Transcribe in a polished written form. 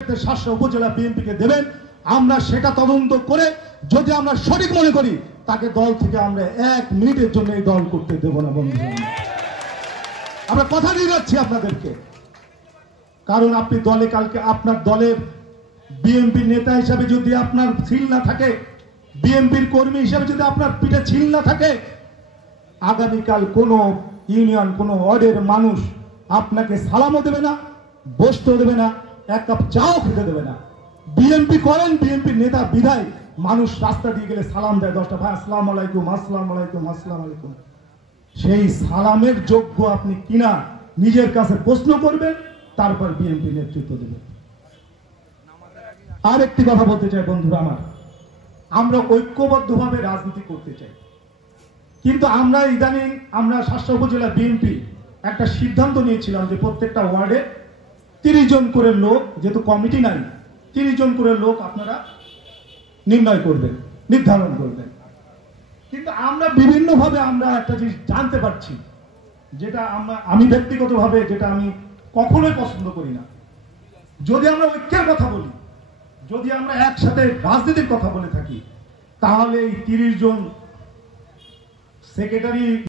শাসক উপজেলা বিএনপিকে দেবেন, আমরা সেটা তদন্ত করে যদি আমরা সঠিক মনে করি তাকে দল থেকে আমরা 1 মিনিটের জন্য এই দল করতে দেব না বন্ধু। আমরা কথা দিয়ে যাচ্ছি আপনাদেরকে, কারণ আপনি দলে কালকে আপনার দলের বিএনপি নেতা হিসাবে যদি আপনার ছিল না থাকে, বিএনপির কর্মী হিসাবে যদি আপনার পিঠে ছিল না থাকে, আগামীকাল কোন ইউনিয়ন কোন ওয়ার্ডের মানুষ আপনাকে সালামও দেবে না, বসতেও দেবে না, 1 কাপ চাও খেতে দেবে না। বিএনপি করেন, বিএনপির নেতা বিধায় মানুষ রাস্তা দিয়ে গেলে সালাম দেয় 10টা, ভাই আসসালামু আলাইকুম, আসসালামু আলাইকুম, আসসালামু আলাইকুম। সেই সালামের যোগ্য আপনি কিনা নিজের কাছে প্রশ্ন করবেন, তারপর বিএনপি নেতৃত্ব দেবেন। আর একটি কথা বলতে চাই বন্ধুরা আমার, আমরা ঐক্যবদ্ধভাবে রাজনীতি করতে চাই, কিন্তু আমরা ইদানিং আমরা শাসক উপজেলা বিএনপি একটা সিদ্ধান্ত নিয়েছিলাম যে প্রত্যেকটা ওয়ার্ডে 30 জন করে লোক, যেহেতু কমিটি নাই, 30 জন করে লোক আপনারা নির্ণয় করবেন, নির্ধারণ করবেন। কিন্তু আমরা বিভিন্নভাবে আমরা একটা জিনিস জানতে পারছি, যেটা আমি ব্যক্তিগতভাবে যেটা আমি কখনোই পছন্দ করি না। যদি আমরা ঐক্যের কথা বলি, যদি আমরা একসাথে রাজনীতির কথা বলে থাকি, তাহলে এই 30 জন সেক্রেটারি